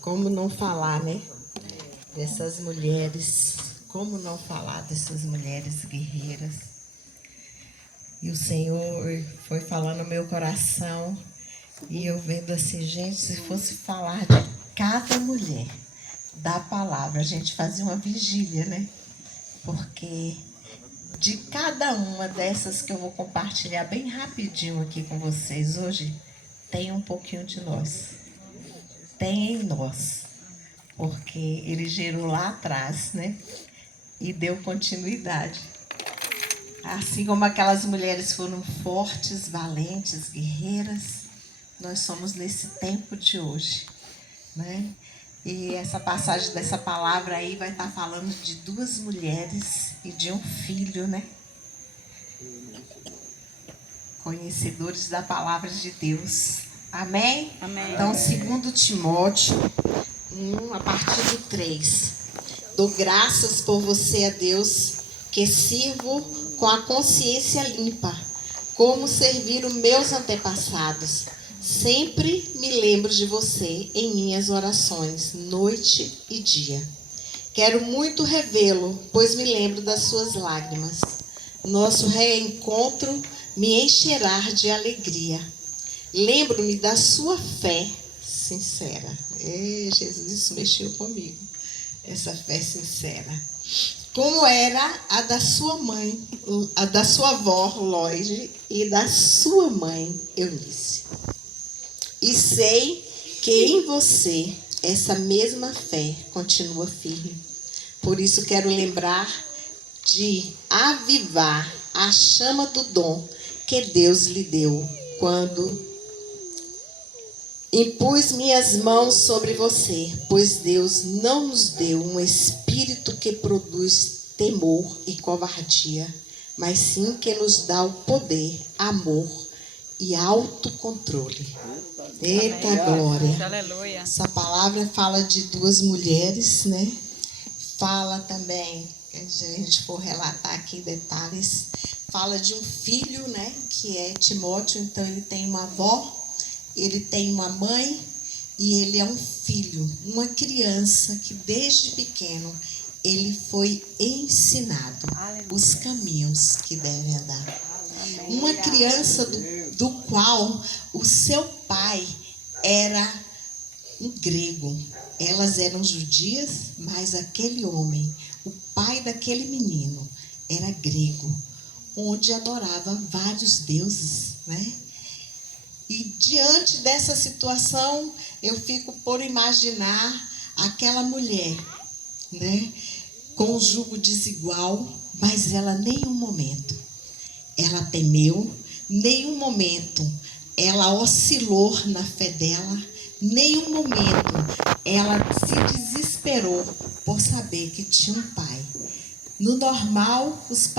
Como não falar, né? Dessas mulheres, como não falar dessas mulheres guerreiras? E o Senhor foi falando no meu coração, e eu vendo assim, gente, se fosse falar de cada mulher da palavra, a gente fazia uma vigília, né? Porque de cada uma dessas que eu vou compartilhar bem rapidinho aqui com vocês hoje, tem um pouquinho de nós. Tem em nós. Porque ele gerou lá atrás, né? E deu continuidade. Assim como aquelas mulheres foram fortes, valentes, guerreiras, nós somos nesse tempo de hoje, né? E essa passagem dessa palavra aí vai estar falando de 2 mulheres e de um filho, né? Conhecedores da palavra de Deus. Amém? Amém. Então, 2 Timóteo 1, a partir do 3. Dou graças por você a Deus, que sirvo com a consciência limpa, como serviram meus antepassados. Sempre me lembro de você em minhas orações, noite e dia. Quero muito revê-lo, pois me lembro das suas lágrimas. Nosso reencontro me encherá de alegria. Lembro-me da sua fé sincera. Jesus, isso mexeu comigo. Essa fé sincera. Como era a da sua mãe, a da sua avó, Lloyd, e da sua mãe, Eunice. E sei que em você essa mesma fé continua firme. Por isso quero lembrar de avivar a chama do dom que Deus lhe deu quando impus minhas mãos sobre você, pois Deus não nos deu um espírito que produz temor e covardia, mas sim que nos dá o poder, amor e autocontrole. Eita glória! Aleluia. Essa palavra fala de 2 mulheres, né? Fala também, se a gente for relatar aqui em detalhes, fala de um filho, né? Que é Timóteo, então ele tem uma avó, ele tem uma mãe e ele é um filho, uma criança que desde pequeno ele foi ensinado os caminhos que deve andar. Uma criança do qual o seu pai era um grego. Elas eram judias, mas aquele homem, o pai daquele menino, era grego, onde adorava vários deuses, né? E diante dessa situação, eu fico por imaginar aquela mulher, né, com um jugo desigual, mas ela nenhum momento ela temeu, nenhum momento ela oscilou na fé dela, nenhum momento ela se desesperou por saber que tinha um pai. No normal, os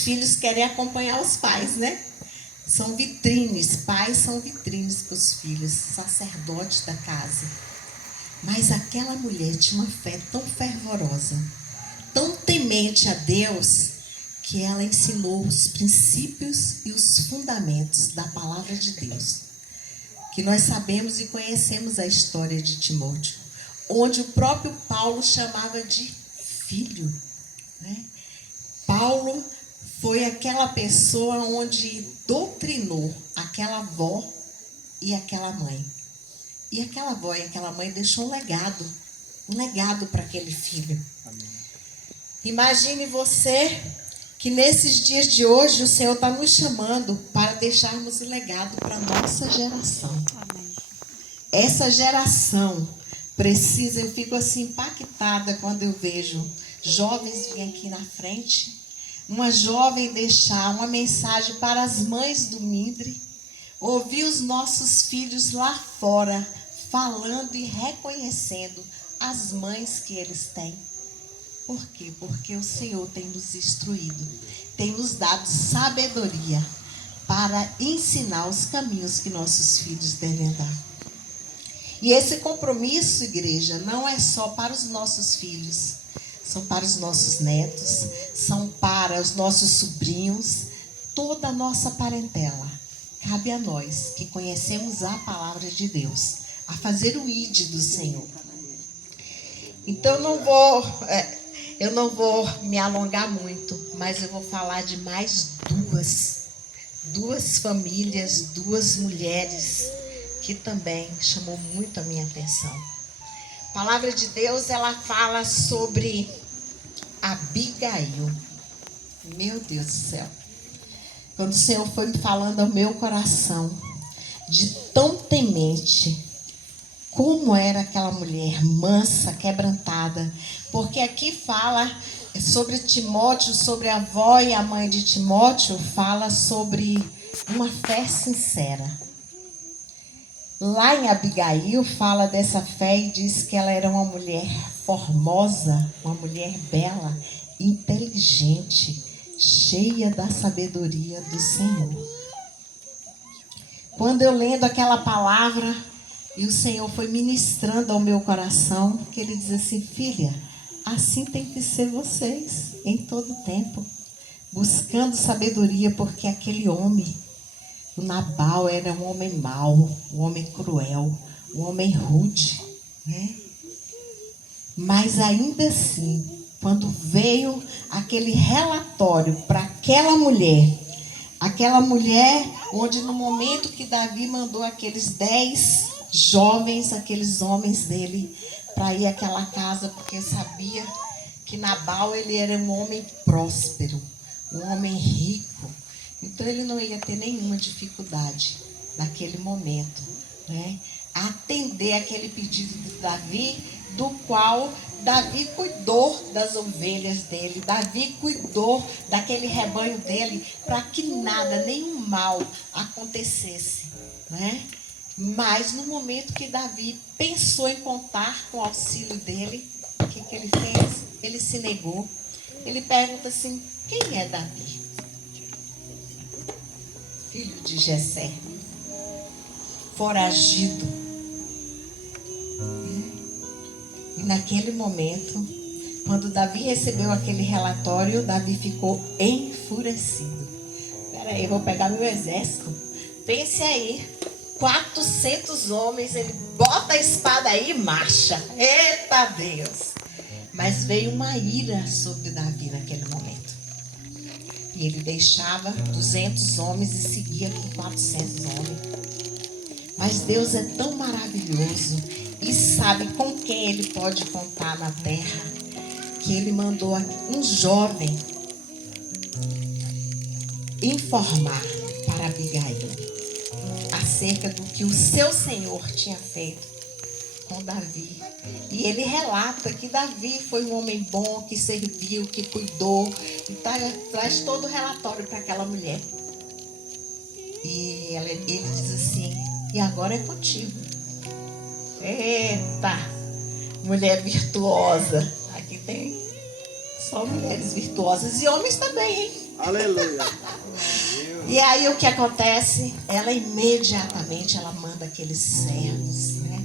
filhos querem acompanhar os pais, né? São vitrines, pais são vitrines para os filhos, sacerdotes da casa. Mas aquela mulher tinha uma fé tão fervorosa, tão temente a Deus, que ela ensinou os princípios e os fundamentos da palavra de Deus. Que nós sabemos e conhecemos a história de Timóteo, onde o próprio Paulo chamava de filho, né? Paulo foi aquela pessoa onde doutrinou aquela avó e aquela mãe. E aquela avó e aquela mãe deixou um legado para aquele filho. Amém. Imagine você que nesses dias de hoje o Senhor está nos chamando para deixarmos o legado para a nossa geração. Amém. Essa geração precisa, eu fico assim impactada quando eu vejo jovens virem aqui na frente, uma jovem deixar uma mensagem para as mães do Mindre, ouvir os nossos filhos lá fora falando e reconhecendo as mães que eles têm. Por quê? Porque o Senhor tem nos instruído, tem nos dado sabedoria para ensinar os caminhos que nossos filhos devem andar. E esse compromisso, igreja, não é só para os nossos filhos, são para os nossos netos, são para os nossos sobrinhos, toda a nossa parentela. cabe a nós, que conhecemos a palavra de Deus, a fazer o ide do Senhor. Então, eu não vou me alongar muito, mas eu vou falar de mais duas famílias, duas mulheres, que também chamou muito a minha atenção. A palavra de Deus, ela fala sobre Abigail. Meu Deus do céu. Quando o Senhor foi me falando ao meu coração, de tão temente, como era aquela mulher mansa, quebrantada. Porque aqui fala sobre Timóteo, sobre a avó e a mãe de Timóteo, fala sobre uma fé sincera. Lá em Abigail fala dessa fé e diz que ela era uma mulher formosa, uma mulher bela, inteligente, cheia da sabedoria do Senhor. Quando eu lendo aquela palavra, e o Senhor foi ministrando ao meu coração, que Ele diz assim: filha, assim tem que ser vocês em todo tempo, buscando sabedoria, porque aquele homem, o Nabal, era um homem mau, um homem cruel, um homem rude, né? Mas ainda assim, quando veio aquele relatório para aquela mulher onde no momento que Davi mandou aqueles 10 jovens, aqueles homens dele, para ir àquela casa, porque sabia que Nabal, ele era um homem próspero, um homem rico. Então ele não ia ter nenhuma dificuldade naquele momento, né? A atender aquele pedido de Davi, do qual Davi cuidou das ovelhas dele, Davi cuidou daquele rebanho dele, para que nada, nenhum mal acontecesse, né? Mas no momento que Davi pensou em contar com o auxílio dele, o que ele fez? Ele se negou. Ele pergunta assim: quem é Davi? Filho de Jessé, foragido. E naquele momento, quando Davi recebeu aquele relatório, Davi ficou enfurecido. Peraí, eu vou pegar meu exército. Pense aí, 400 homens, ele bota a espada aí e marcha. Eita Deus! Mas veio uma ira sobre Davi naquele momento. E ele deixava 200 homens e seguia com 400 homens. Mas Deus é tão maravilhoso e sabe com quem Ele pode contar na terra, que Ele mandou um jovem informar para Abigail acerca do que o seu Senhor tinha feito com Davi. E ele relata que Davi foi um homem bom, que serviu, que cuidou, e traz todo o relatório para aquela mulher. E ele diz assim: e agora é contigo. Eita, mulher virtuosa. Aqui tem só mulheres virtuosas e homens também, hein? Aleluia. E aí o que acontece? Ela imediatamente ela manda aqueles servos, né?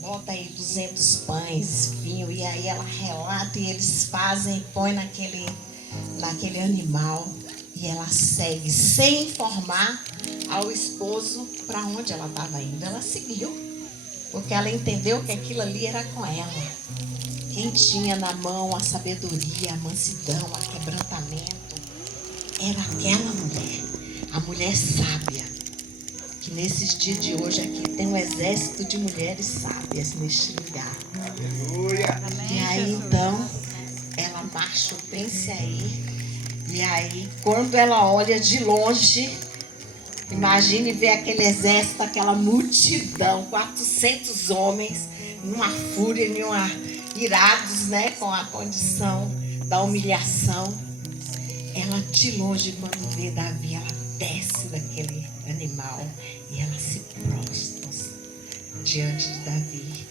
Bota aí 200 pães, vinho, e aí ela relata e eles fazem, põe naquele animal, e ela segue sem informar ao esposo para onde ela estava indo. Ela seguiu, porque ela entendeu que aquilo ali era com ela. Quem tinha na mão a sabedoria, a mansidão, o quebrantamento, era aquela mulher, a mulher sábia. Que nesses dias de hoje aqui tem um exército de mulheres sábias neste lugar. Aleluia. E aí então, ela marcha, pense aí. E aí, quando ela olha de longe, imagine ver aquele exército, aquela multidão, 400 homens, numa fúria, irados, né, com a condição da humilhação. Ela de longe, quando vê Davi, ela desce daquele animal e ela se prostra diante de Davi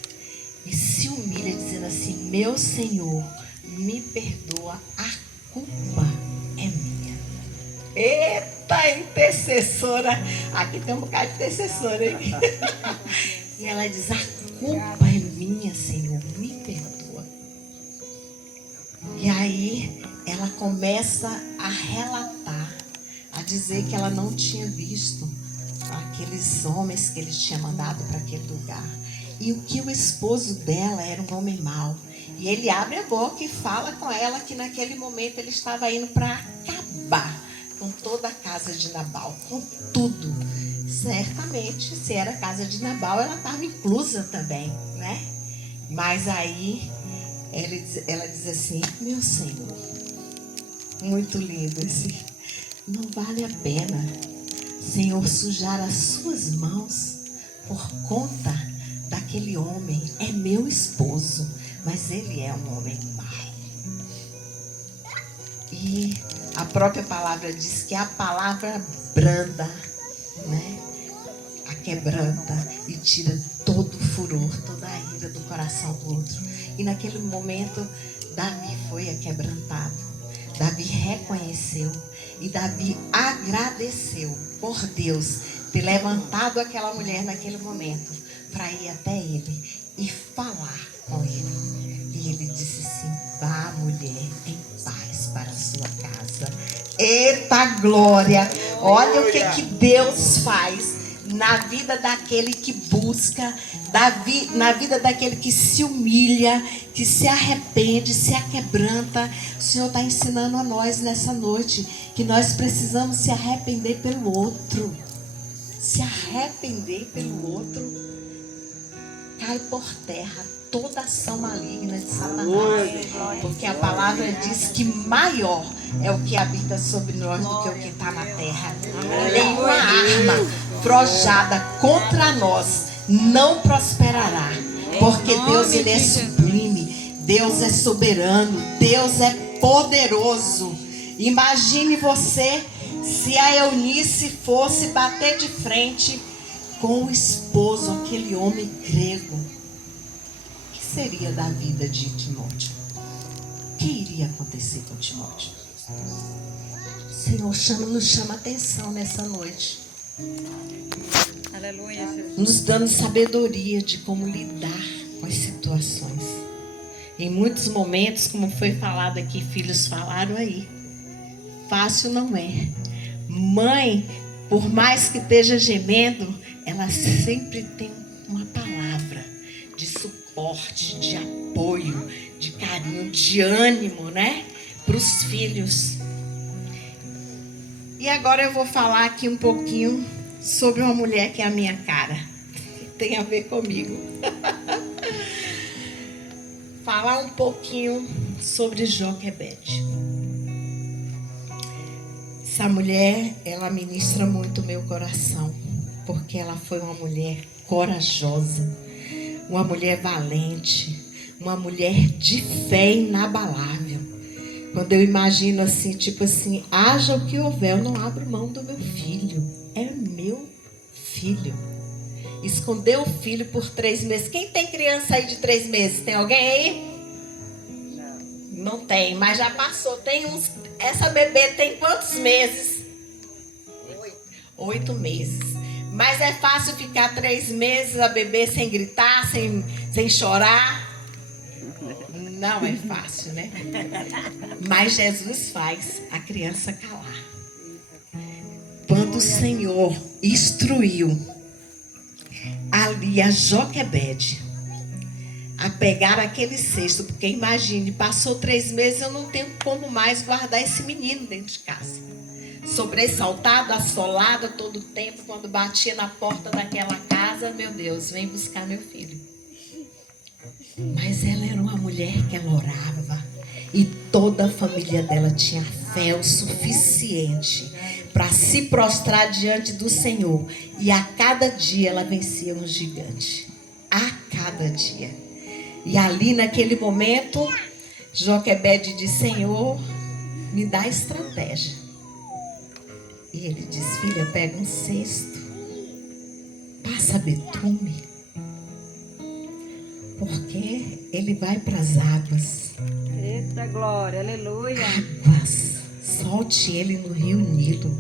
e se humilha, dizendo assim: meu Senhor, me perdoa, a culpa é minha. Eita, intercessora! Aqui tem um bocado de intercessora, hein? E ela diz: a culpa é minha, Senhor, me perdoa. E aí ela começa a relatar a dizer que ela não tinha visto aqueles homens que ele tinha mandado para aquele lugar. E que o esposo dela era um homem mau. E ele abre a boca e fala com ela que naquele momento ele estava indo para acabar com toda a casa de Nabal, com tudo. Certamente, se era a casa de Nabal, ela estava inclusa também, né? Mas aí ela diz assim: meu Senhor, muito lindo esse, não vale a pena, Senhor, sujar as suas mãos por conta daquele homem. É meu esposo, mas ele é um homem mau. E a própria palavra diz que a palavra branda, né, quebranta e tira todo o furor, toda a ira do coração do outro. E naquele momento, Davi foi aquebrantado. Davi reconheceu e Davi agradeceu por Deus ter levantado aquela mulher naquele momento para ir até ele e falar com ele. E ele disse assim: vá, mulher, em paz para a sua casa. Eita glória! Olha o que Deus faz na vida daquele que busca, na vida daquele que se humilha, que se arrepende, se aquebranta. O Senhor está ensinando a nós nessa noite que nós precisamos se arrepender pelo outro. Se arrepender pelo outro. Cai por terra toda ação maligna de Satanás. Porque a palavra diz que maior é o que habita sobre nós do que o que está na terra. Nenhuma arma forjada contra nós não prosperará. Porque Deus, ele é sublime. Deus é soberano. Deus é poderoso. Imagine você se a Eunice fosse bater de frente com o esposo, aquele homem grego. O que seria da vida de Timóteo? O que iria acontecer com Timóteo? O Senhor nos chama a atenção nessa noite. Aleluia. Nos dando sabedoria de como lidar com as situações. Em muitos momentos, como foi falado aqui, filhos falaram aí, fácil não é. Mãe, por mais que esteja gemendo, ela sempre tem uma palavra de suporte, de apoio, de carinho, de ânimo, né? Para os filhos. E agora eu vou falar aqui um pouquinho sobre uma mulher que é a minha cara. Tem a ver comigo. Falar um pouquinho sobre Joquebede. Essa mulher, ela ministra muito o meu coração, porque ela foi uma mulher corajosa, uma mulher valente, uma mulher de fé inabalável. Quando eu imagino assim, tipo assim, haja o que houver, eu não abro mão do meu filho. É meu filho. Escondeu o filho por 3 meses. Quem tem criança aí de 3 meses? Tem alguém aí? Não tem, mas já passou. Tem uns. Essa bebê tem quantos meses? 8 meses. Mas é fácil ficar 3 meses a bebê sem gritar, sem chorar? Não é fácil, né? Mas Jesus faz a criança calar. Quando o Senhor instruiu ali a Joquebede a pegar aquele cesto, porque imagine, passou 3 meses, eu não tenho como mais guardar esse menino dentro de casa. Sobressaltada, assolada todo o tempo, quando batia na porta daquela casa, meu Deus, vem buscar meu filho. Mas ela era uma mulher que ela orava, e toda a família dela tinha fé o suficiente para se prostrar diante do Senhor. E a cada dia ela vencia um gigante. A cada dia. E ali naquele momento, Joquebede diz: Senhor, me dá estratégia. E ele diz: filha, pega um cesto, passa betume, porque ele vai para as águas. Eita glória, aleluia. Águas, solte ele no rio Nilo,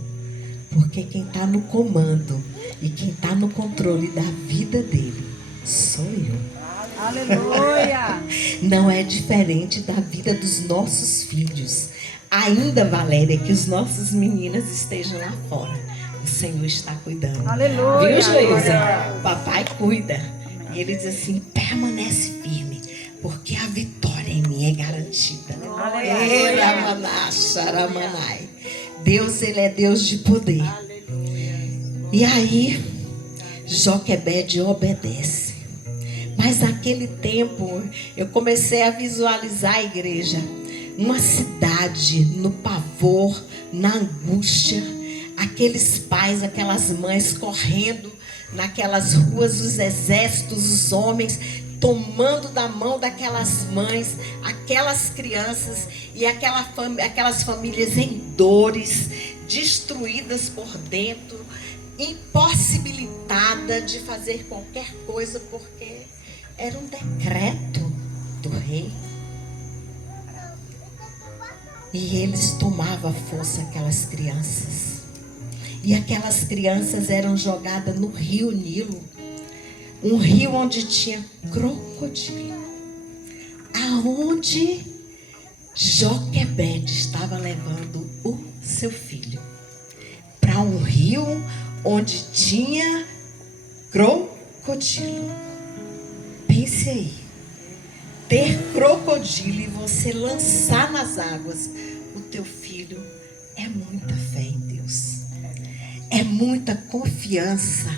porque quem está no comando e quem está no controle da vida dele sou eu. Aleluia. Não é diferente da vida dos nossos filhos. Ainda, Valéria, que os nossos meninas estejam lá fora. O Senhor está cuidando. Aleluia. Viu, Joilza? Glória. Papai cuida. E ele diz assim, permanece firme, porque a vitória em mim é garantida. Ei, Deus, ele é Deus de poder. E aí, Joquebede obedece. Mas naquele tempo, eu comecei a visualizar a igreja. Uma cidade no pavor, na angústia. Aqueles pais, aquelas mães correndo naquelas ruas, os exércitos, os homens tomando da mão daquelas mães, aquelas crianças e aquelas famílias em dores, destruídas por dentro, impossibilitada de fazer qualquer coisa, porque era um decreto do rei. E eles tomavam força, aquelas crianças. E aquelas crianças eram jogadas no rio Nilo. Um rio onde tinha crocodilo. Aonde Joquebede estava levando o seu filho. Para um rio onde tinha crocodilo. Pense aí. Ter crocodilo e você lançar nas águas o teu filho é muita fé em Deus. É muita confiança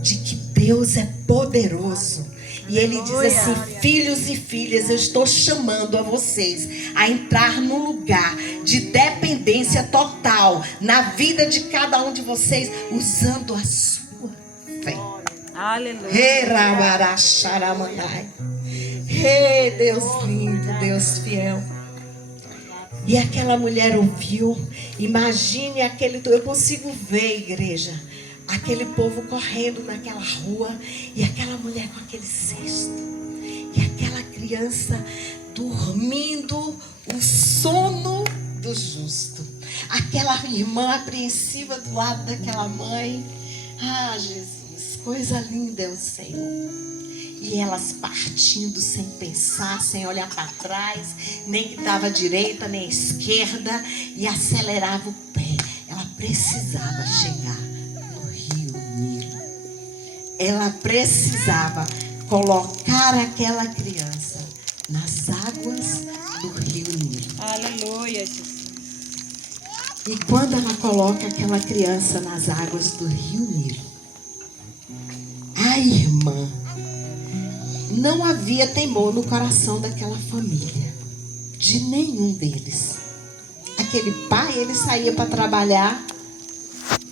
de que Deus é poderoso. E ele diz assim, filhos e filhas, eu estou chamando a vocês a entrar num lugar de dependência total na vida de cada um de vocês, usando a sua fé. Aleluia. Ei, Deus lindo, Deus fiel. E aquela mulher ouviu. Imagine aquele... Eu consigo ver, igreja, aquele povo correndo naquela rua. E aquela mulher com aquele cesto. E aquela criança dormindo o sono do justo. Aquela irmã apreensiva do lado daquela mãe. Ah, Jesus, coisa linda é o Senhor. E elas partindo sem pensar, sem olhar para trás, nem que estava à direita, nem à esquerda, e acelerava o pé. Ela precisava chegar no rio Nilo. Ela precisava colocar aquela criança nas águas do rio Nilo. Aleluia, Jesus. E quando ela coloca aquela criança nas águas do rio Nilo, a irmã, não havia temor no coração daquela família, de nenhum deles. Aquele pai, ele saía para trabalhar,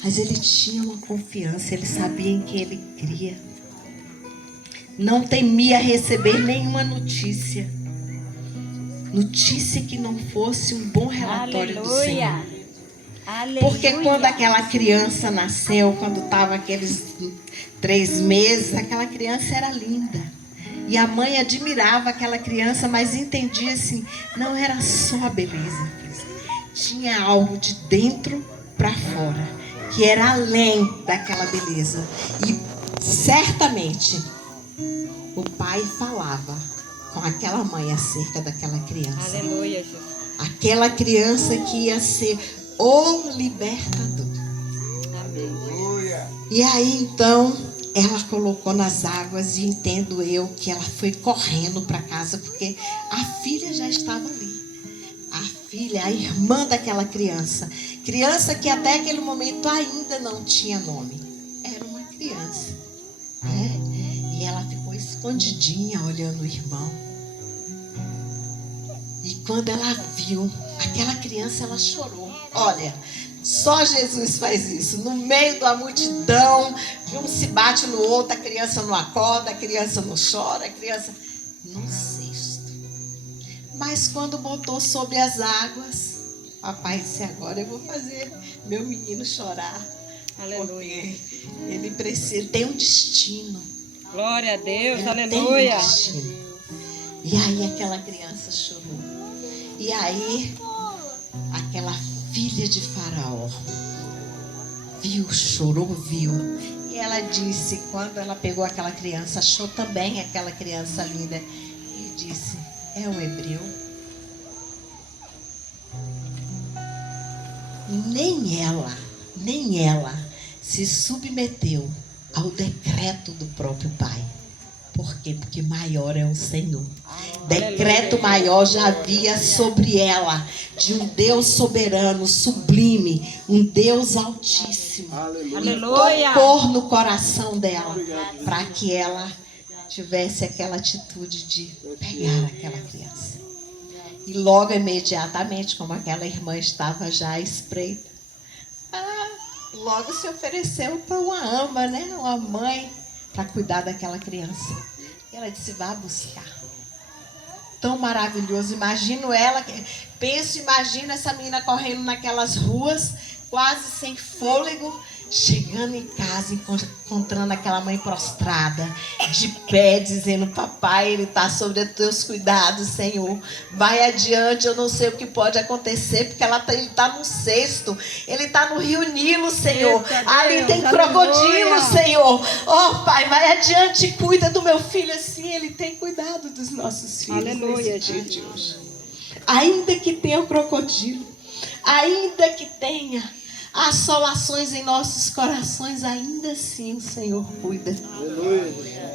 mas ele tinha uma confiança, ele sabia em que ele cria. Não temia receber nenhuma notícia. Notícia que não fosse um bom relatório do Senhor. Aleluia. Porque quando aquela criança nasceu, quando estava aqueles 3 meses, aquela criança era linda. E a mãe admirava aquela criança, mas entendia assim, não era só a beleza. Tinha algo de dentro para fora, que era além daquela beleza. E certamente o pai falava com aquela mãe acerca daquela criança. Aleluia, Jesus. Aquela criança que ia ser o libertador. Amém. E aí então ela colocou nas águas e entendo eu que ela foi correndo para casa porque a filha já estava ali. A filha, a irmã daquela criança. Criança que até aquele momento ainda não tinha nome. Era uma criança. Né? E ela ficou escondidinha olhando o irmão. E quando ela viu aquela criança, ela chorou. Olha, só Jesus faz isso. No meio da multidão, um se bate no outro, a criança não acorda, a criança não chora, a criança no cesto. Mas quando botou sobre as águas, papai disse, agora eu vou fazer meu menino chorar. Aleluia. Ele precisa, ele tem um destino. Glória a Deus. Ele Aleluia. tem um destino. E aí aquela criança chorou. E aí aquela filha de Faraó viu, chorou, viu. E ela disse, quando ela pegou aquela criança, achou também aquela criança linda e disse, é um hebreu. nem ela se submeteu ao decreto do próprio Pai. Por quê? Porque maior é o Senhor. Decreto maior já havia sobre ela, de um Deus soberano, sublime, um Deus altíssimo. Aleluia. Tocou no coração dela, para que ela tivesse aquela atitude de pegar aquela criança. E logo, imediatamente, como aquela irmã estava já à espreita, logo se ofereceu para uma ama, né? Uma mãe, para cuidar daquela criança. E ela disse, vá buscar. Tão maravilhoso. Imagino imagino essa menina correndo naquelas ruas, quase sem fôlego, chegando em casa, encontrando aquela mãe prostrada, de pé, dizendo, papai, ele está sobre os teus cuidados, Senhor. Vai adiante, eu não sei o que pode acontecer, porque ele está no cesto, ele está no Rio Nilo, Senhor. Eita, ali Deus, tem crocodilo, aleluia. Senhor. Oh, Pai, vai adiante e cuida do meu filho assim, ele tem cuidado dos nossos filhos. Aleluia, nesse dia de hoje. Ainda que tenha o crocodilo, ainda que tenha assolações em nossos corações, ainda assim o Senhor cuida.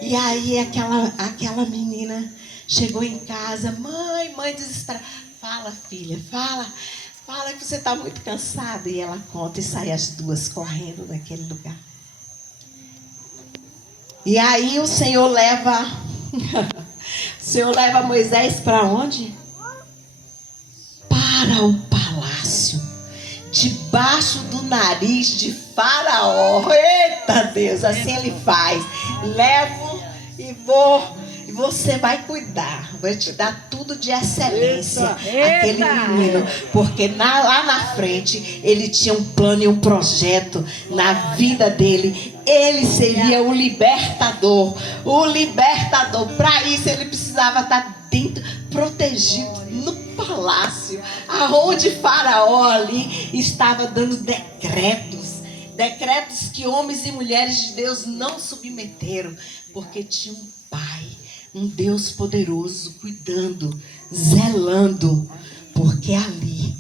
E aí aquela menina chegou em casa, mãe desesperada. Fala, filha, fala que você está muito cansada. E ela conta e sai as duas correndo naquele lugar. E aí o Senhor leva Moisés para onde? Para o palácio, debaixo do nariz de Faraó. Eita Deus, assim ele faz. Levo e vou, e você vai cuidar. Vou te dar tudo de excelência. Aquele menino, porque lá na frente ele tinha um plano e um projeto na vida dele. Ele seria o libertador. O libertador. Para isso ele precisava estar dentro, protegido no palácio, aonde Faraó ali estava dando decretos que homens e mulheres de Deus não submeteram, porque tinha um Pai, um Deus poderoso cuidando, zelando, porque ali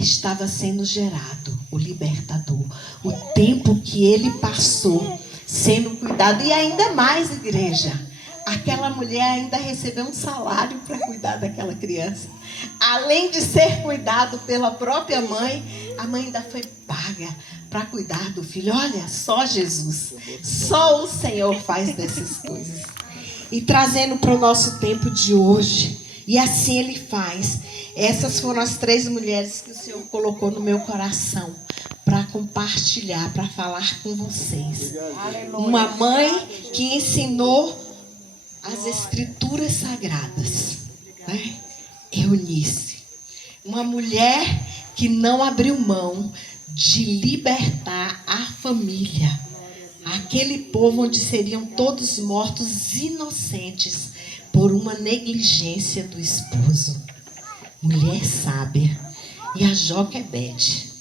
estava sendo gerado o libertador, o tempo que ele passou sendo cuidado. E ainda mais, igreja, aquela mulher ainda recebeu um salário para cuidar daquela criança. Além de ser cuidado pela própria mãe, a mãe ainda foi paga para cuidar do filho. Olha, só Jesus, só o Senhor faz dessas coisas. E trazendo para o nosso tempo de hoje, e assim ele faz. Essas foram as 3 mulheres que o Senhor colocou no meu coração para compartilhar, para falar com vocês. Uma mãe que ensinou as escrituras sagradas, né? Eunice, uma mulher que não abriu mão de libertar a família, aquele povo onde seriam todos mortos inocentes por uma negligência do esposo. Mulher sábia. E a Joquebede,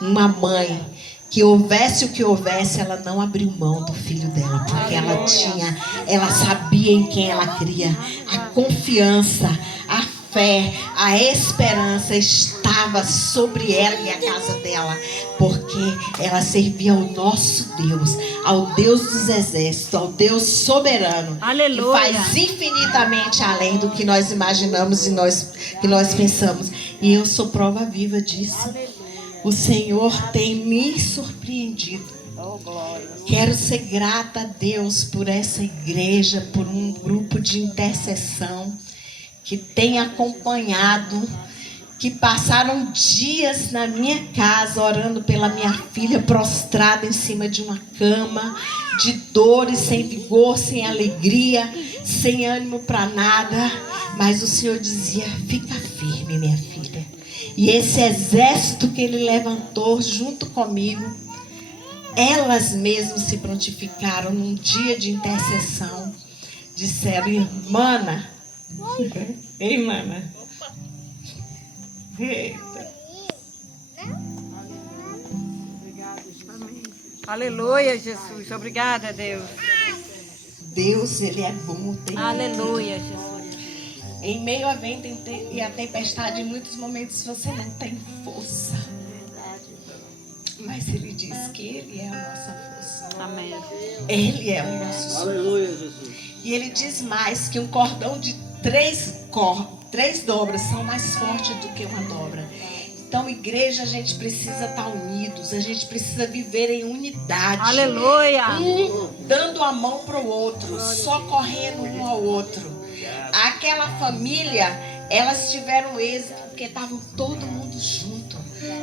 uma mãe que houvesse o que houvesse, ela não abriu mão do filho dela, porque ela sabia em quem ela cria. A confiança, a fé, a esperança estava sobre ela e a casa dela, porque ela servia ao nosso Deus, ao Deus dos exércitos, ao Deus soberano, Aleluia. que faz infinitamente além do que nós imaginamos e que nós pensamos. E eu sou prova viva disso. O Senhor tem me surpreendido. Quero ser grata a Deus por essa igreja, por um grupo de intercessão que tem acompanhado, que passaram dias na minha casa orando pela minha filha prostrada em cima de uma cama, de dores, sem vigor, sem alegria, sem ânimo para nada. Mas o Senhor dizia, fica firme, minha filha. E esse exército que ele levantou junto comigo, elas mesmas se prontificaram num dia de intercessão. Disseram, mana, ei, mana. Eita. Aleluia, Jesus. Obrigada, Deus. Deus, ele é bom. Aleluia, Jesus. Em meio à vento e à tempestade, em muitos momentos você não tem força. Mas Ele diz que Ele é a nossa força. Amém. Ele é o nosso socorro. Aleluia, Jesus. E Ele diz mais que um cordão de três dobras são mais fortes do que uma dobra. Então, igreja, a gente precisa estar unidos. A gente precisa viver em unidade. Aleluia. Um dando a mão para o outro, socorrendo um ao outro. Aquela família, elas tiveram êxito porque estavam todo mundo junto,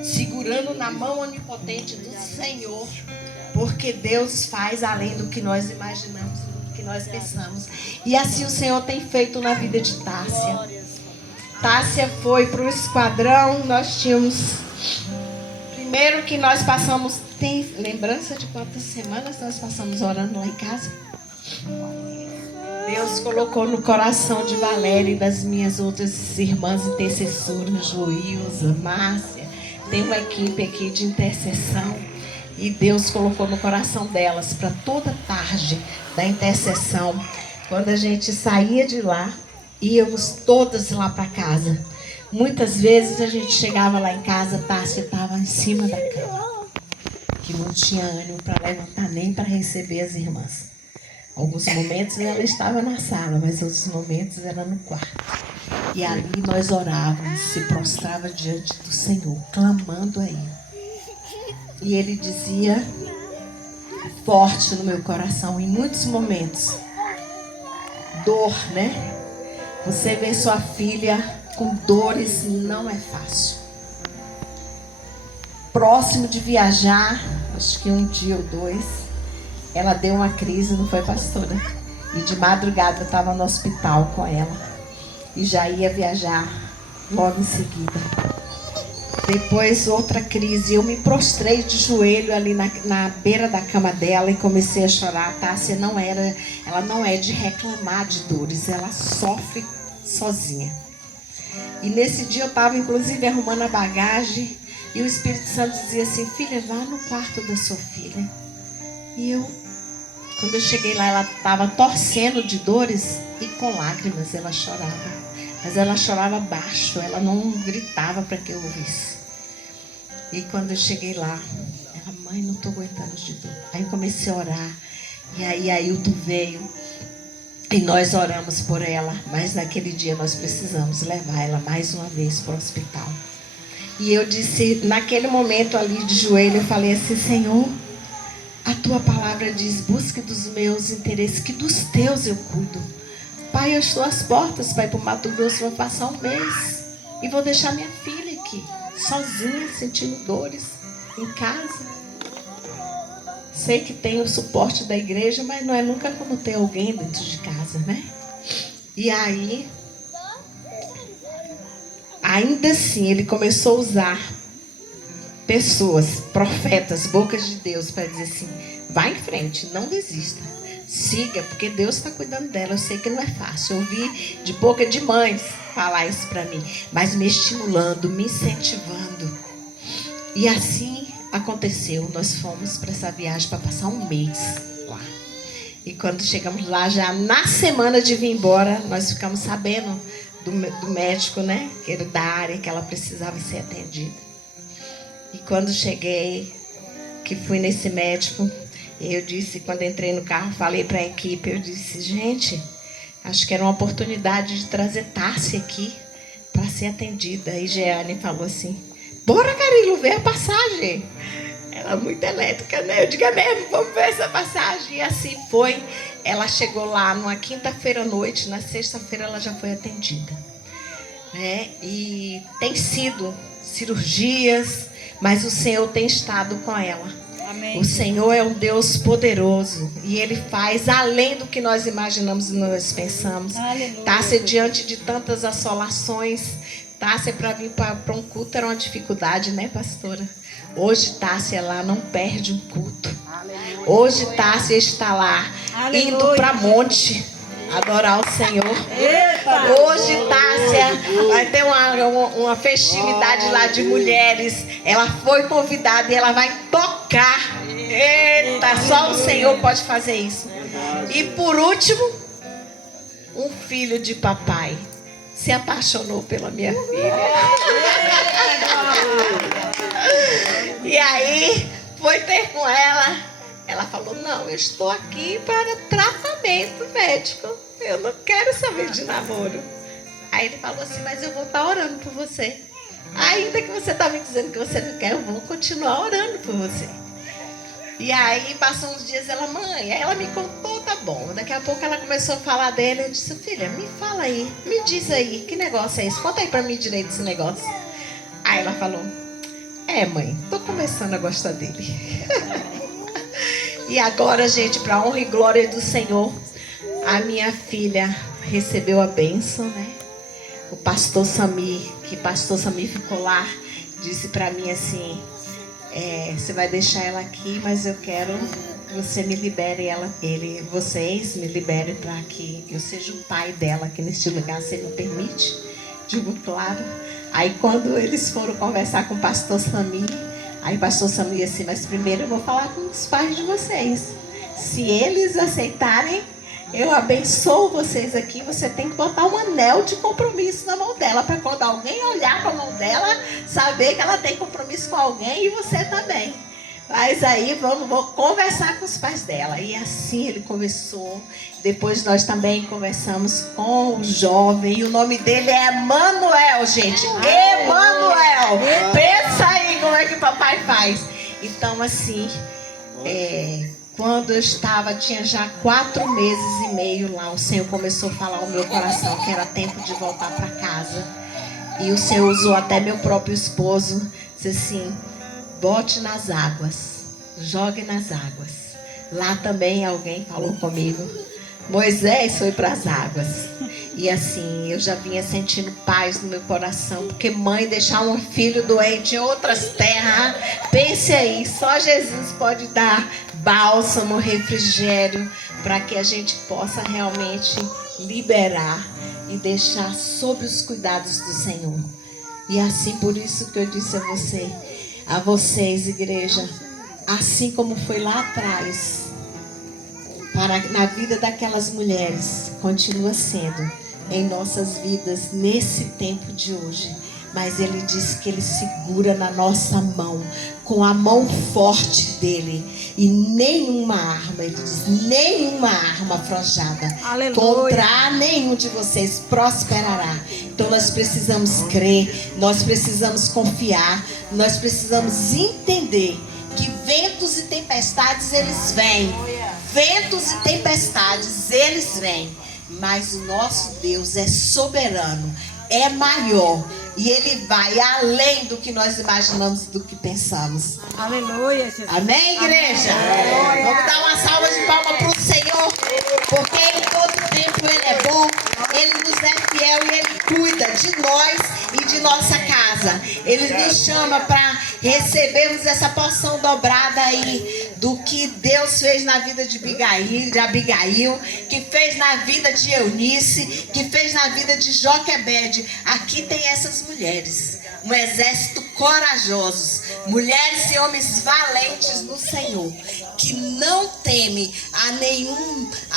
segurando na mão onipotente do Senhor, porque Deus faz além do que nós imaginamos, do que nós pensamos. E assim o Senhor tem feito na vida de Tássia. Tássia foi para o esquadrão. Nós tínhamos, primeiro que nós passamos, tem lembrança de quantas semanas nós passamos orando lá em casa? Deus colocou no coração de Valéria e das minhas outras irmãs intercessoras, Joilza, Márcia. Tem uma equipe aqui de intercessão. E Deus colocou no coração delas para toda tarde da intercessão. Quando a gente saía de lá, íamos todas lá para casa. Muitas vezes a gente chegava lá em casa, Tássia estava em cima da cama, que não tinha ânimo para levantar nem para receber as irmãs. Alguns momentos ela estava na sala, mas outros momentos era no quarto. E ali nós orávamos, se prostrava diante do Senhor, clamando a Ele. E Ele dizia forte no meu coração, em muitos momentos, dor, né? Você vê sua filha com dores, não é fácil. Próximo de viajar, acho que um dia ou dois, ela deu uma crise, não foi, pastora? E de madrugada eu estava no hospital com ela. E já ia viajar logo em seguida. Depois outra crise. Eu me prostrei de joelho ali na beira da cama dela e comecei a chorar. A Tássia ela não é de reclamar de dores. Ela sofre sozinha. E nesse dia eu estava inclusive arrumando a bagagem. E o Espírito Santo dizia assim: filha, vá no quarto da sua filha. E quando eu cheguei lá, ela estava torcendo de dores e com lágrimas ela chorava. Mas ela chorava baixo, ela não gritava para que eu ouvisse. E quando eu cheguei lá, ela: mãe, não estou aguentando de dor. Aí eu comecei a orar. E aí Ailton veio e nós oramos por ela. Mas naquele dia nós precisamos levar ela mais uma vez para o hospital. E eu disse, naquele momento ali de joelho, eu falei assim: Senhor, a tua palavra diz: busque dos meus interesses, que dos teus eu cuido. Pai, eu estou às portas, Pai, para o Mato Grosso, vou passar um mês. E vou deixar minha filha aqui, sozinha, sentindo dores, em casa. Sei que tem o suporte da igreja, mas não é nunca como ter alguém dentro de casa, né? E aí, ainda assim, ele começou a usar pessoas, profetas, bocas de Deus, para dizer assim: vai em frente, não desista, siga, porque Deus está cuidando dela. Eu sei que não é fácil. Eu ouvi de boca de mães falar isso para mim, mas me estimulando, me incentivando. E assim aconteceu. Nós fomos para essa viagem para passar um mês lá. E quando chegamos lá, já na semana de vir embora, nós ficamos sabendo do médico, né, que era da área, que ela precisava ser atendida. E quando cheguei, que fui nesse médico, eu disse, quando entrei no carro, falei para a equipe, eu disse: gente, acho que era uma oportunidade de trazer Tássia aqui para ser atendida. Aí Jeane falou assim: bora, Carilo, ver a passagem. Ela é muito elétrica, né? Eu digo: é mesmo, vamos ver essa passagem. E assim foi. Ela chegou lá numa quinta-feira à noite, na sexta-feira ela já foi atendida, né? E tem sido cirurgias, mas o Senhor tem estado com ela. Amém. O Senhor é um Deus poderoso e Ele faz além do que nós imaginamos e nós pensamos. Tássia, diante de tantas assolações, Tássia, para vir para um culto era uma dificuldade, né, pastora? Hoje Tássia lá não perde um culto. Aleluia. Hoje Tássia está lá, aleluia, indo para monte adorar o Senhor. Eita. Hoje Tássia vai ter uma festividade lá de mulheres. Ela foi convidada e ela vai tocar. Eita, só o Senhor pode fazer isso. E por último, um filho de papai se apaixonou pela minha filha. E aí, foi ter com ela. Ela falou, não, eu estou aqui para tratamento médico. Eu não quero saber de namoro. Aí ele falou assim, mas eu vou estar orando por você. Ainda que você está me dizendo que você não quer, eu vou continuar orando por você. E aí, passou uns dias, ela, mãe, aí ela me contou, tá bom. Daqui a pouco ela começou a falar dele. Eu disse, filha, me fala aí, me diz aí, que negócio é esse? Conta aí pra mim direito esse negócio. Aí ela falou, mãe, tô começando a gostar dele. E agora, gente, pra honra e glória do Senhor, a minha filha recebeu a bênção, né? O pastor Samir, ficou lá, disse pra mim assim, você vai deixar ela aqui, mas eu quero que você me libere vocês me liberem para que eu seja o pai dela aqui neste lugar, você me permite? Digo, claro. Aí quando eles foram conversar com o pastor Samir, aí o pastor Samir assim, mas primeiro eu vou falar com os pais de vocês. Se eles aceitarem, eu abençoo vocês aqui. Você tem que botar um anel de compromisso na mão dela, para quando alguém olhar para a mão dela, saber que ela tem compromisso com alguém e você também. Mas aí vou conversar com os pais dela. E assim ele conversou. Depois nós também conversamos com o jovem. E o nome dele é Emanuel, gente. Emanuel. Pensa aí como é que o papai faz. Então assim, quando eu tinha já 4 meses e meio lá, o Senhor começou a falar ao meu coração que era tempo de voltar para casa. E o Senhor usou até meu próprio esposo, disse assim, bote nas águas, jogue nas águas. Lá também alguém falou comigo, Moisés foi para as águas. E assim, eu já vinha sentindo paz no meu coração, porque mãe deixar um filho doente em outras terras, pense aí, só Jesus pode dar bálsamo, refrigério, para que a gente possa realmente liberar e deixar sob os cuidados do Senhor. E assim, por isso que eu disse a vocês, igreja, assim como foi lá atrás, na vida daquelas mulheres, continua sendo em nossas vidas nesse tempo de hoje. Mas ele diz que ele segura na nossa mão, com a mão forte dele, e nenhuma arma, ele diz, nenhuma arma forjada contra nenhum de vocês prosperará. Então nós precisamos crer, nós precisamos confiar, nós precisamos entender que ventos e tempestades eles vêm, ventos e tempestades eles vêm, mas o nosso Deus é soberano, é maior, e Ele vai além do que nós imaginamos e do que pensamos. Aleluia, Jesus. Amém, igreja? Amém. Vamos dar uma salva de palmas para o Senhor, porque em todo tempo Ele é bom, Ele nos é fiel e Ele cuida de nós e de nossa casa. Ele nos chama para recebermos essa porção dobrada aí do que Deus fez na vida de Abigail, que fez na vida de Eunice, que fez na vida de Joquebede. Aqui tem essas mulheres, um exército corajosos, mulheres e homens valentes no Senhor, que não teme a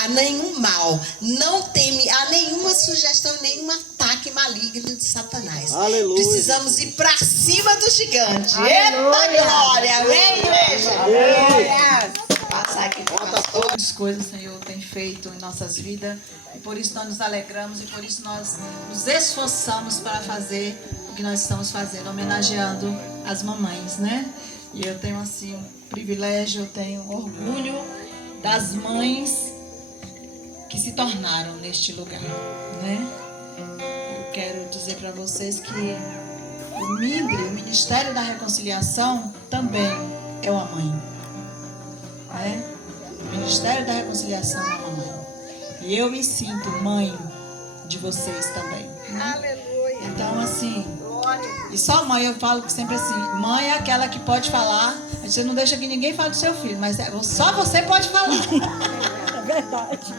nenhum mal, não teme a nenhuma sugestão, nenhum ataque maligno de Satanás. Aleluia. Precisamos ir para cima do gigante. Eita glória, amém, igreja? Aleluia. Passar aqui para as coisas o Senhor tem feito em nossas vidas, e por isso nós nos alegramos, e por isso nós nos esforçamos para fazer o que nós estamos fazendo, homenageando as mamães, né? E eu tenho assim um privilégio, eu tenho orgulho das mães que se tornaram neste lugar, né? Eu quero dizer para vocês que o MINDRE, o Ministério da Reconciliação, também é uma mãe. O Ministério da Reconciliação é uma mãe. E eu me sinto mãe de vocês também. Né? Aleluia. Então, assim, e só mãe, eu falo sempre assim, mãe é aquela que pode falar, a gente não deixa que ninguém fale do seu filho, mas só você pode falar. É verdade.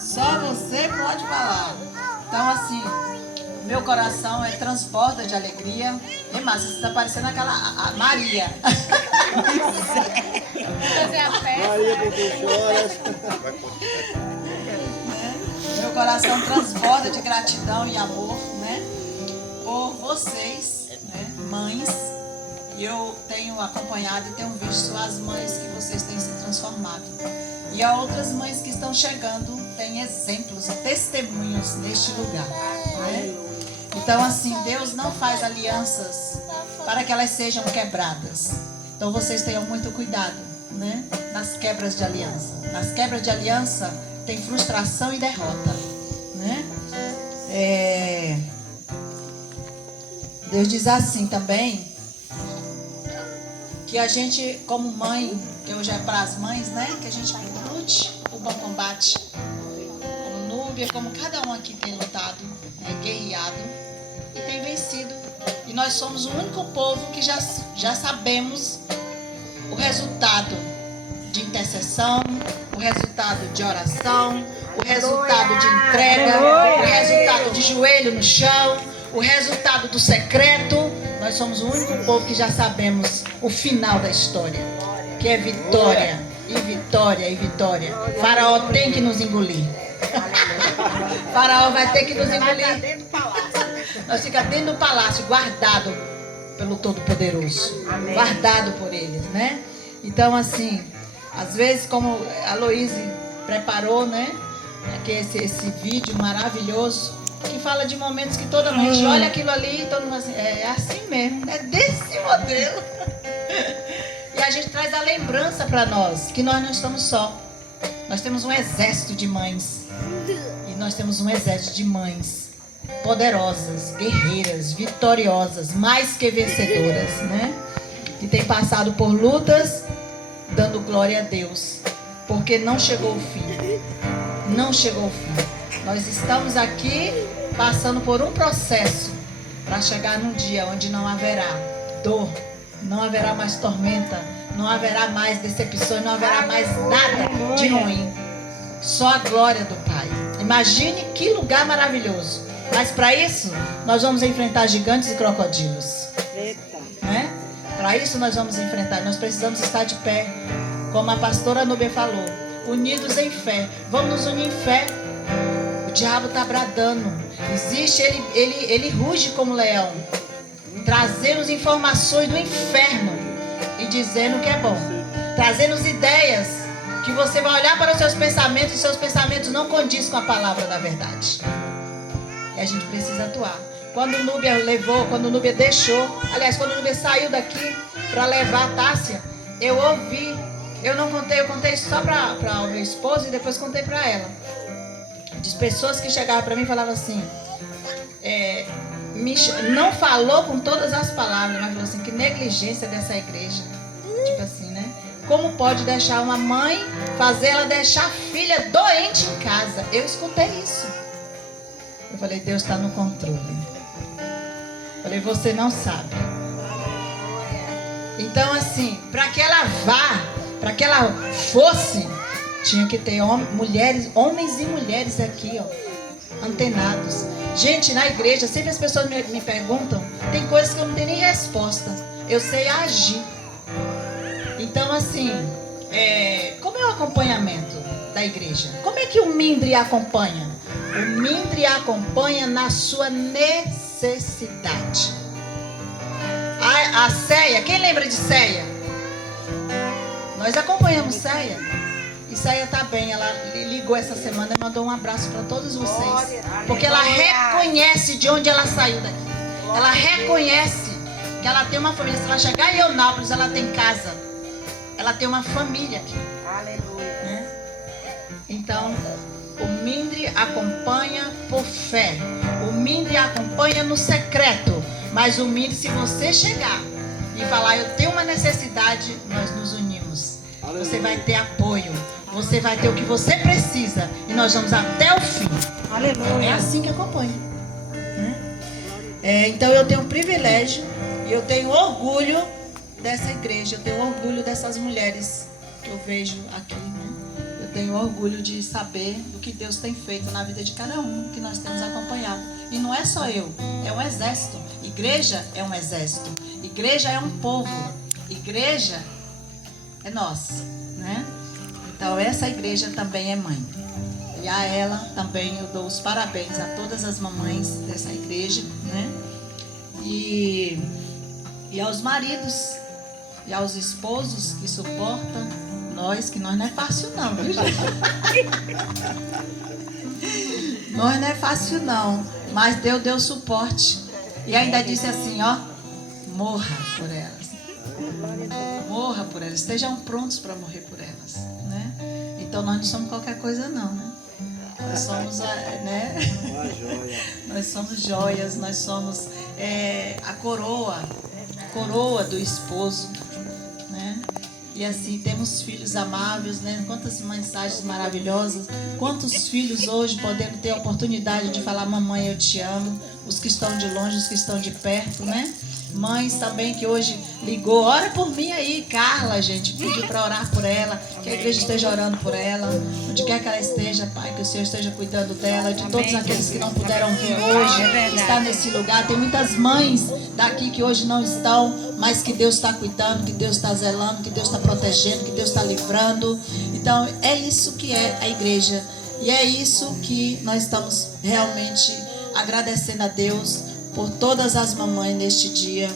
Só você pode falar. Então, assim, meu coração transborda de alegria. E Márcia, você está parecendo a Maria. Maria, porque choras. Meu coração transborda de gratidão e amor, né? Por vocês, né? Mães. E eu tenho acompanhado e tenho visto as mães que vocês têm se transformado. E há outras mães que estão chegando, têm exemplos e testemunhos neste lugar, né? Então, assim, Deus não faz alianças para que elas sejam quebradas. Então, vocês tenham muito cuidado, né? Nas quebras de aliança. Nas quebras de aliança tem frustração e derrota, né? Deus diz assim também, que a gente, como mãe, que hoje é para as mães, né? Que a gente lute o bom combate. Como Núbia, como cada um aqui tem lutado, né, guerreado e tem vencido. E nós somos o único povo que já sabemos o resultado de intercessão, o resultado de oração, o resultado de entrega, o resultado de joelho no chão, o resultado do secreto. Nós somos o único povo que já sabemos o final da história, que é vitória, e vitória, e vitória. Faraó tem que nos engolir. Faraó vai ter que nos engolir. Nós ficamos dentro do palácio, guardado pelo Todo-Poderoso, guardado por Ele, né? Então, assim, às vezes, como a Loíse preparou, né? Aqui esse vídeo maravilhoso, que fala de momentos que toda gente olha aquilo ali e todo mundo assim, é assim mesmo, é desse modelo. E a gente traz a lembrança para nós, que nós não estamos só. Nós temos um exército de mães. E nós temos um exército de mães poderosas, guerreiras, vitoriosas, mais que vencedoras, né? Que tem passado por lutas, dando glória a Deus, porque não chegou o fim. Não chegou o fim. Nós estamos aqui passando por um processo para chegar num dia onde não haverá dor, não haverá mais tormenta, não haverá mais decepções, não haverá mais nada de ruim. Só a glória do Pai. Imagine que lugar maravilhoso. Mas para isso, nós vamos enfrentar gigantes e crocodilos. Né? Para isso nós vamos enfrentar. Nós precisamos estar de pé, como a pastora Núbia falou, unidos em fé. Vamos nos unir em fé. O diabo está bradando. Existe, ele ruge como leão, trazendo as informações do inferno e dizendo que é bom, trazendo as ideias que você vai olhar para os seus pensamentos e seus pensamentos não condizem com a palavra da verdade. E a gente precisa atuar. Quando Núbia levou, quando Núbia deixou, aliás, quando Núbia saiu daqui para levar a Tássia, eu ouvi, eu não contei, eu contei só para o meu esposo e depois contei para ela. De pessoas que chegavam para mim e falavam assim, não falou com todas as palavras, mas falou assim, que negligência dessa igreja. Tipo assim, né? Como pode deixar uma mãe, fazer ela deixar a filha doente em casa? Eu escutei isso. Eu falei, Deus está no controle. Eu falei, você não sabe. Então, assim, para que ela vá, para que ela fosse, tinha que ter mulheres, homens e mulheres aqui, ó, antenados. Gente, na igreja, sempre as pessoas me perguntam, tem coisas que eu não tenho nem resposta. Eu sei agir. Então, assim, como é o acompanhamento da igreja? Como é que o Mindre acompanha? O Mindre acompanha na sua necessidade. A Céia, quem lembra de Céia? Nós acompanhamos Céia. E Céia está bem, ela ligou essa semana e mandou um abraço para todos vocês. Porque ela reconhece de onde ela saiu daqui. Ela reconhece que ela tem uma família. Se ela chegar em Eunápolis, ela tem casa. Ela tem uma família aqui. Aleluia. Né? Então, o Mindre acompanha por fé. O Mindre acompanha no secreto. Mas o Mindre, se você chegar e falar, eu tenho uma necessidade, nós nos unimos. Você vai ter apoio. Você vai ter o que você precisa. E nós vamos até o fim. Aleluia. É assim que acompanha. Né? Então eu tenho um privilégio. E eu tenho orgulho dessa igreja. Eu tenho orgulho dessas mulheres que eu vejo aqui. Né? Eu tenho orgulho de saber do que Deus tem feito na vida de cada um que nós temos acompanhado. E não é só eu. É um exército. Igreja é um exército. Igreja é um povo. Igreja é nós, né? Então essa igreja também é mãe. E a ela também eu dou os parabéns a todas as mamães dessa igreja, né? E aos maridos e aos esposos que suportam nós, que nós não é fácil não, viu, gente? Nós não é fácil não, mas Deus deu suporte. E ainda disse assim, ó, morra por elas. Morra por elas, estejam prontos para morrer por elas, né? Então nós não somos qualquer coisa não, né? Nós somos, né? Nós somos joias, nós somos a coroa do esposo, né? E assim, temos filhos amáveis, né? Quantas mensagens maravilhosas. Quantos filhos hoje podendo ter a oportunidade de falar, mamãe, eu te amo. Os que estão de longe, os que estão de perto, né? Mães também que hoje ligou, ora por mim aí, Carla, gente, pediu para orar por ela, que a igreja esteja orando por ela, onde quer que ela esteja, Pai, que o Senhor esteja cuidando dela, de todos aqueles que não puderam vir hoje, estar nesse lugar. Tem muitas mães daqui que hoje não estão, mas que Deus está cuidando, que Deus está zelando, que Deus está protegendo, que Deus está livrando. Então, é isso que é a igreja, e é isso que nós estamos realmente agradecendo a Deus por todas as mamães neste dia,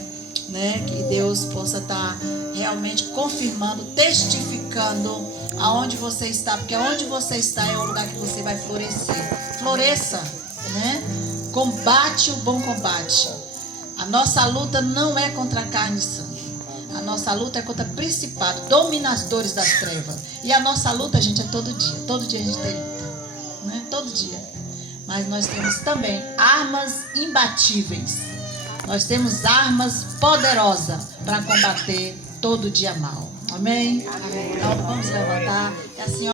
né? Que Deus possa estar realmente confirmando, testificando aonde você está, porque aonde você está é o lugar que você vai florescer. Floresça, né? Combate o bom combate. A nossa luta não é contra carne e sangue. A nossa luta é contra principados, dominadores das trevas. E a nossa luta, gente, é todo dia. Todo dia a gente tem luta, né? Todo dia. Mas nós temos também armas imbatíveis. Nós temos armas poderosas para combater todo dia mal. Amém? Então vamos levantar. É assim,